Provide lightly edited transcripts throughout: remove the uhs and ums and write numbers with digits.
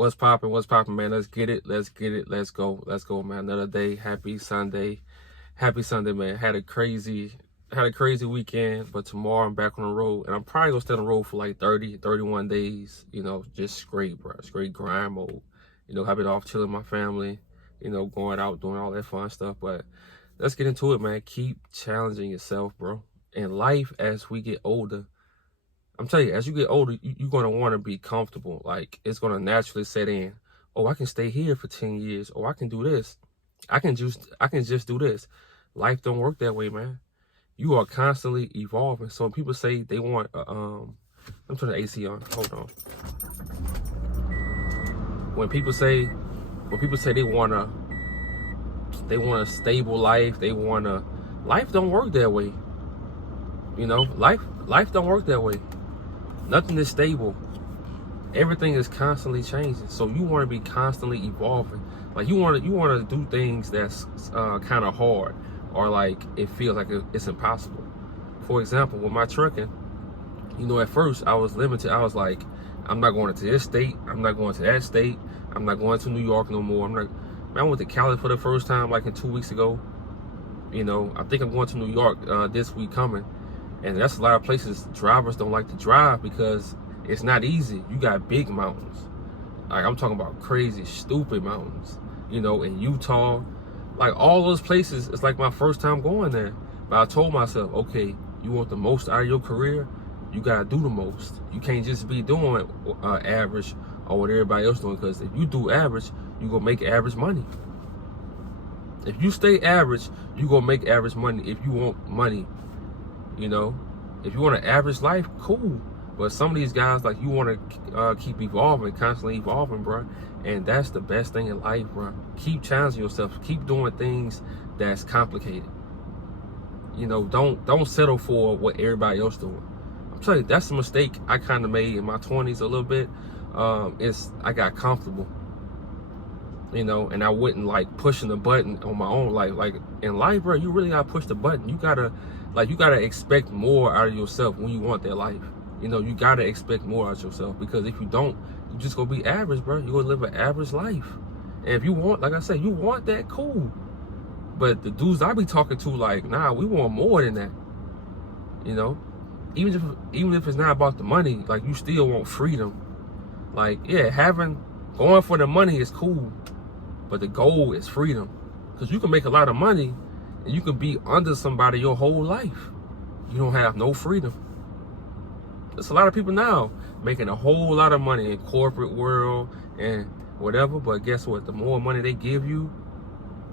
What's popping, man? Let's get it. Let's get it. Let's go. Let's go, man. Another day. Happy Sunday. Happy Sunday, man. Had a crazy weekend, but tomorrow I'm back on the road, and I'm probably gonna stay on the road for like 30, 31 days. Just straight, bro. Straight grind mode. Have it off chilling with my family, going out, doing all that fun stuff. But let's get into it, man. Keep challenging yourself, bro. In life, as we get older, I'm telling you, as you get older, you're going to want to be comfortable. Like, it's going to naturally set in. Oh, I can stay here for 10 years. Oh, I can do this. I can just do this. Life don't work that way, man. You are constantly evolving. So when people say they want, I'm turning the AC on. Hold on. When people say they want a stable life, life don't work that way. Life don't work that way. Nothing is stable. Everything is constantly changing. So you want to be constantly evolving. Like you want to do things that's kind of hard, or like it feels like it's impossible. For example, with my trucking, at first I was limited. I was like, I'm not going to this state. I'm not going to that state. I'm not going to New York no more. I went to Cali for the first time like 2 weeks ago. I think I'm going to New York this week coming. And that's a lot of places drivers don't like to drive because it's not easy. You got big mountains. Like, I'm talking about crazy, stupid mountains. In Utah. Like, all those places, it's like my first time going there. But I told myself, okay, you want the most out of your career, you got to do the most. You can't just be doing average or what everybody else doing. Because if you do average, you're going to make average money. If you stay average, you're going to make average money if you want money. If you want an average life, cool. But some of these guys, like, you want to keep evolving, constantly evolving, bro. And that's the best thing in life, bro. Keep challenging yourself. Keep doing things that's complicated. Don't settle for what everybody else doing. I'm telling you, that's a mistake I kind of made in my 20s a little bit. I got comfortable. And I wouldn't like pushing the button on my own. Like in life, bro, you really gotta push the button. You gotta expect more out of yourself when you want that life. You gotta expect more out of yourself, because if you don't, you just gonna be average, bro. You're gonna live an average life. And if you want, like I said, you want that, cool. But the dudes I be talking to, like, nah, we want more than that. Even if it's not about the money, like, you still want freedom. Like, yeah, going for the money is cool, but the goal is freedom. Because you can make a lot of money and you can be under somebody your whole life. You don't have no freedom. There's a lot of people now making a whole lot of money in corporate world and whatever, but guess what? The more money they give you,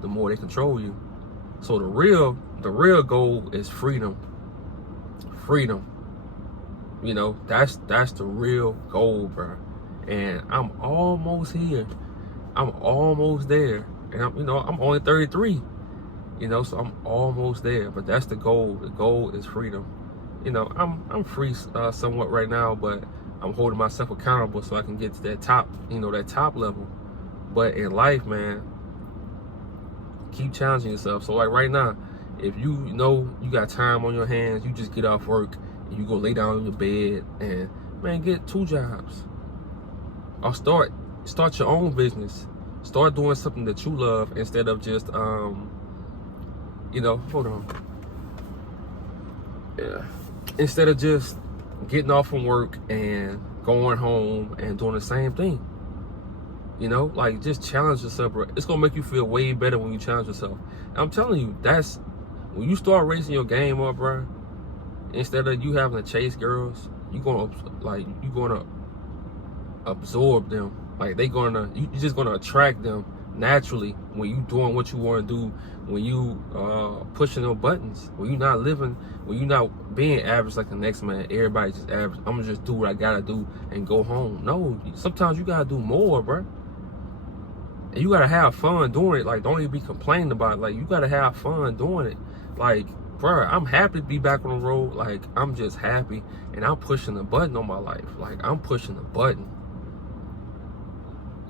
the more they control you. So the real goal is freedom. Freedom. That's the real goal, bro. And I'm almost here. I'm almost there. And I'm only 33. So I'm almost there. But that's the goal. The goal is freedom. I'm free somewhat right now, but I'm holding myself accountable so I can get to that top, that top level. But in life, man, keep challenging yourself. So like right now, if you got time on your hands, you just get off work and you go lay down on your bed and, man, get 2 jobs. Or start your own business. Start doing something that you love instead of just hold on. Yeah. Instead of just getting off from work and going home and doing the same thing. Like, just challenge yourself, bro. It's gonna make you feel way better when you challenge yourself. And I'm telling you, that's when you start raising your game up, bro. Instead of you having to chase girls, you're gonna absorb them. Like, you're just gonna attract them naturally when you doing what you want to do, when you pushing those buttons, when you're not being average like the next man. Everybody just average. I'm gonna just do what I gotta do and go home. No, sometimes you gotta do more, bro. And you gotta have fun doing it. Like, don't even be complaining about it. Like, you gotta have fun doing it. Like, bro, I'm happy to be back on the road. Like, I'm just happy, and I'm pushing the button on my life. Like, I'm pushing the button.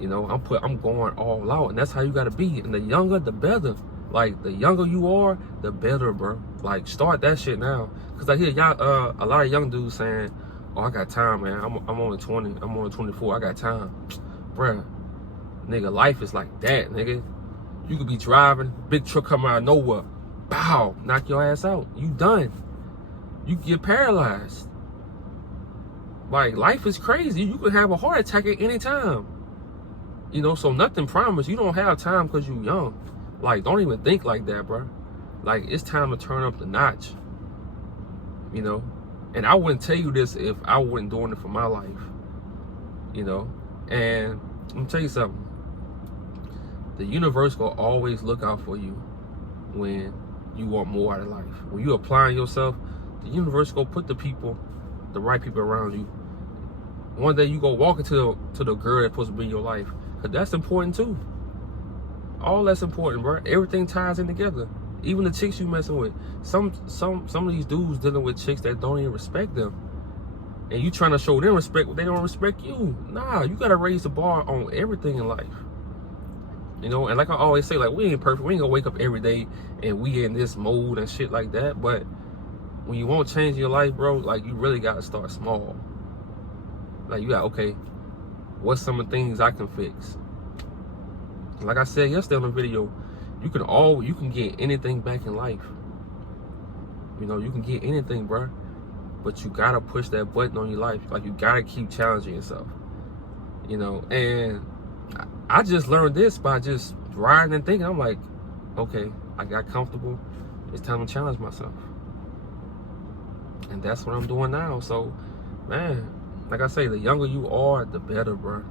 I'm going all out, and that's how you gotta be. And the younger, the better. Like, the younger you are, the better, bro. Like, start that shit now. Cause I hear a lot of young dudes saying, "Oh, I got time, man. I'm only 20. I'm only 24. I got time." bruh, nigga, life is like that, nigga. You could be driving, big truck come out of nowhere, bow, knock your ass out. You done. You get paralyzed. Like, life is crazy. You could have a heart attack at any time. You know, so nothing promised. You don't have time because you young. Like, don't even think like that, bro. Like, it's time to turn up the notch. You know? And I wouldn't tell you this if I wasn't doing it for my life. You know? And let me tell you something. The universe will always look out for you when you want more out of life. When you applying yourself, the universe go put the right people around you. One day you go walk into the girl that's supposed to be in your life. Cause that's important too. All that's important, bro. Everything ties in together. Even the chicks you messing with. Some of these dudes dealing with chicks that don't even respect them. And you trying to show them respect, but they don't respect you. Nah, you gotta raise the bar on everything in life. You know, and like I always say, like, we ain't perfect. We ain't gonna wake up every day and we in this mode and shit like that. But when you want to change your life, bro, like, you really gotta start small. Like, you got, okay, what's some of the things I can fix? Like I said yesterday on the video, you can get anything back in life. You know, you can get anything, bro. But you gotta push that button on your life. Like, you gotta keep challenging yourself. You know, and I just learned this by just riding and thinking. I'm like, okay, I got comfortable. It's time to challenge myself. And that's what I'm doing now. So, man, like I say, the younger you are, the better, bro.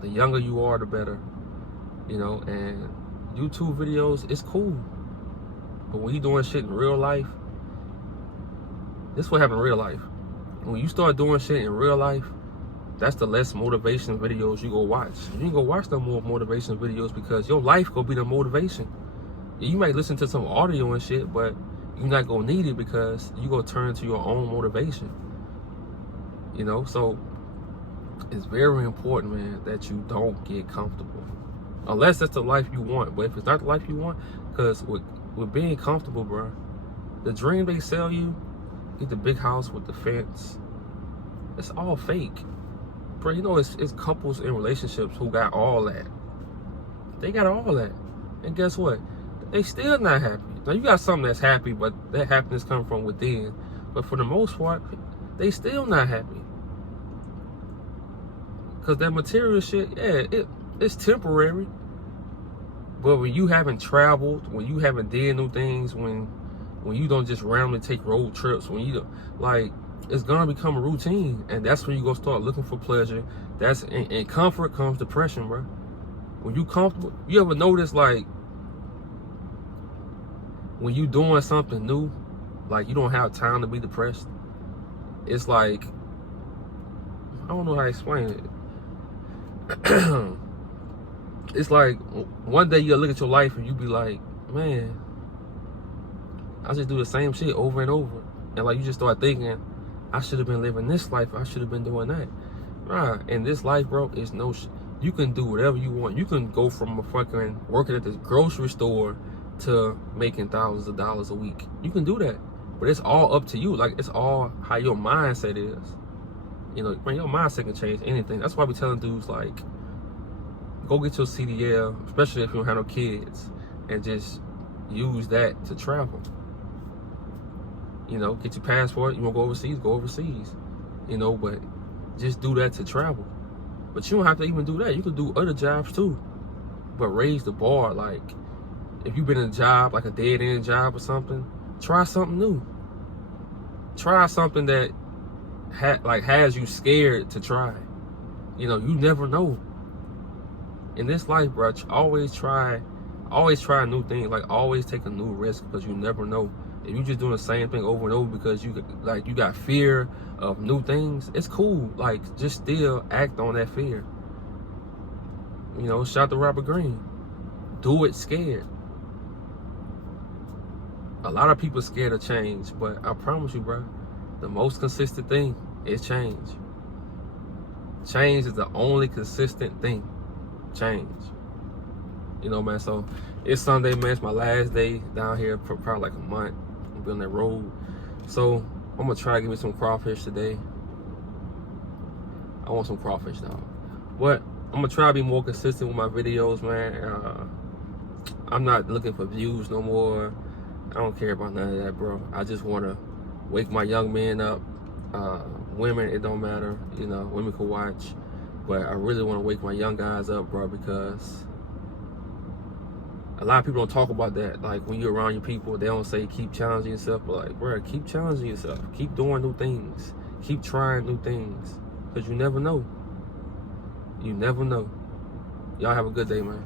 The younger you are, the better. You know, and YouTube videos, it's cool. But when you doing shit in real life, this is what happened in real life. When you start doing shit in real life, that's the less motivation videos you go watch. You ain't go watch no more motivation videos because your life gonna be the motivation. You might listen to some audio and shit, but you're not gonna need it because you gonna turn to your own motivation. You know, so it's very important, man, that you don't get comfortable. Unless that's the life you want. But if it's not the life you want, because with being comfortable, bro, the dream they sell you, get the big house with the fence, it's all fake. Bro, you know, it's couples in relationships who got all that. They got all that. And guess what? They still not happy. Now, you got something that's happy, but that happiness comes from within. But for the most part, they still not happy. Because that material shit, yeah, it's temporary. But when you haven't traveled, when you haven't did new things, when you don't just randomly take road trips, when you, like, it's gonna become a routine, and that's when you gonna start looking for pleasure. That's in comfort comes depression, bro. When you comfortable, you ever notice, like, when you doing something new, like, you don't have time to be depressed. It's like, I don't know how to explain it. It's like one day you'll look at your life and you be like, man, I just do the same shit over and over, and like, you just start thinking, I should have been living this life. I should have been doing that. Right. And this life, bro, is no you can do whatever you want. You can go from a fucking working at this grocery store to making thousands of dollars a week. You can do that. But it's all up to you. Like, it's all how your mindset is. You know, when your mindset can change anything. That's why we telling dudes, like, go get your CDL, especially if you don't have no kids, and just use that to travel. You know, get your passport. You want to go overseas? Go overseas. You know, but just do that to travel. But you don't have to even do that. You can do other jobs too. But raise the bar. Like, if you've been in a job, like a dead-end job or something, try something new. Try something that has you scared to try. You know, you never know. In this life, bro, always try new things. Like, always take a new risk, because you never know. If you just doing the same thing over and over because you got fear of new things, it's cool. Like, just still act on that fear. You know, shout to Robert Greene. Do it scared. A lot of people scared of change, but I promise you, bro, the most consistent thing is change. Change is the only consistent thing. Change. You know, man, so it's Sunday, man. It's my last day down here for probably like a month. I'm on that road. So I'm gonna try to get me some crawfish today. I want some crawfish now. But I'm gonna try to be more consistent with my videos, man. I'm not looking for views no more. I don't care about none of that, bro. I just want to wake my young men up. Women, it don't matter. You know, women can watch. But I really want to wake my young guys up, bro, because a lot of people don't talk about that. Like, when you're around your people, they don't say keep challenging yourself. But, like, bro, keep challenging yourself. Keep doing new things. Keep trying new things. Because you never know. You never know. Y'all have a good day, man.